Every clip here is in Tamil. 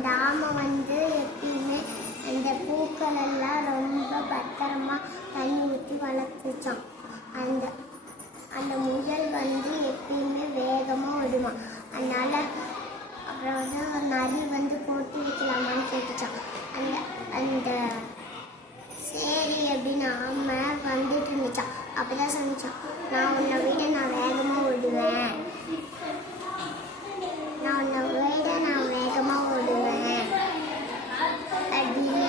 அந்த ஆமை வந்து எப்பயுமே அந்த பூக்கள் எல்லாம் ரொம்ப பத்திரமா தண்ணி ஊற்றி வளர்த்துச்சான். அந்த அந்த முயல் வந்து எப்பயுமே வேகமாக ஓடுமா. அதனால அப்புறம் வந்து நரி வந்து போட்டு வைக்கலாமான்னு கேட்டுச்சான். அந்த அந்த சரி அப்படின்னு ஆமை வந்துட்டு இருந்துச்சான். அப்பதான் சொன்னிச்சான், நான் உன்னை விட நான் வேகமாக ஓடுவேன், நான் உன்னை விட நான் வேகமாக ஓடுவேன் அப்படின்னு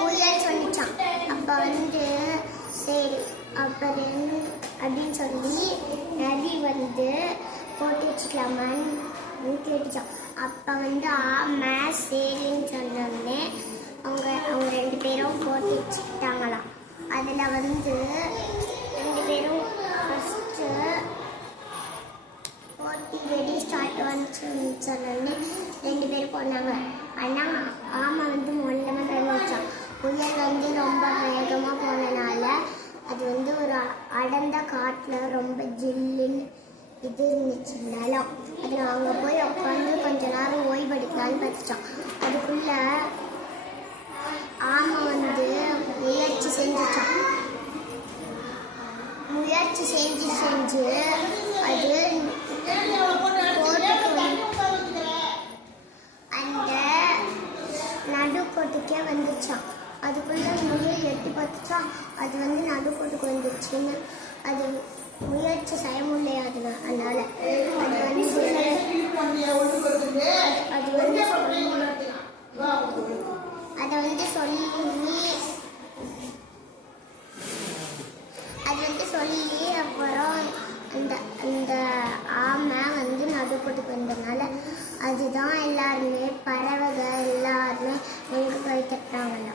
முயல் சொன்னிச்சான். அப்போ வந்து சரி அப்புறம் அப்படின்னு சொல்லி நரி வந்து போட்டு வச்சுக்கலாமான்னு கேட்டுச்சான். அப்போ வந்து ஆமை சரின்னு சொன்னோடனே அவங்க ரெண்டு பேரும் போட்டு வச்சுக்கிட்டாங்களாம். அதில் வந்து ரெண்டு பேரும் ஃபஸ்ட்டு போட்டி ரெடி ஸ்டார்ட் வந்துச்சுன்னு சொன்னோடனே ரெண்டு பேரும் போனாங்க. ஆனால் ஆமை வந்து மொல்லமாக நினைச்சான். புயல் வந்து ரொம்ப வேகமாக போனனால அது வந்து ஒரு அடர்ந்த காட்டில் ரொம்ப ஜில்லுன்னு இது இருந்துச்சு நிலம். அதில் அங்கே போய் உட்காந்து கொஞ்ச நேரம் ஓய்வெடுக்கலான்னு பார்த்துச்சான். அதுக்குள்ள ஆமை வந்து முயற்சி செஞ்சுச்சான். முயற்சி செஞ்சு அது அந்த நடுக்கோட்டுக்கே வந்துச்சான். அதுக்குள்ள முயல் எட்டி பார்த்துச்சா, அது வந்து நடுக்கோட்டுக்கு வந்துருச்சுன்னு அது முயற்சி செய்ய முடியாது. அதனால அதை வந்து சொல்லி அப்புறம் அந்த அந்த ஆமை வந்து நடுக்கோட்டுக்கு வந்ததுனால அதுதான் எல்லாருமே பறவைகள் எல்லாருமே எங்க போய் தட்டுறாங்கல்ல.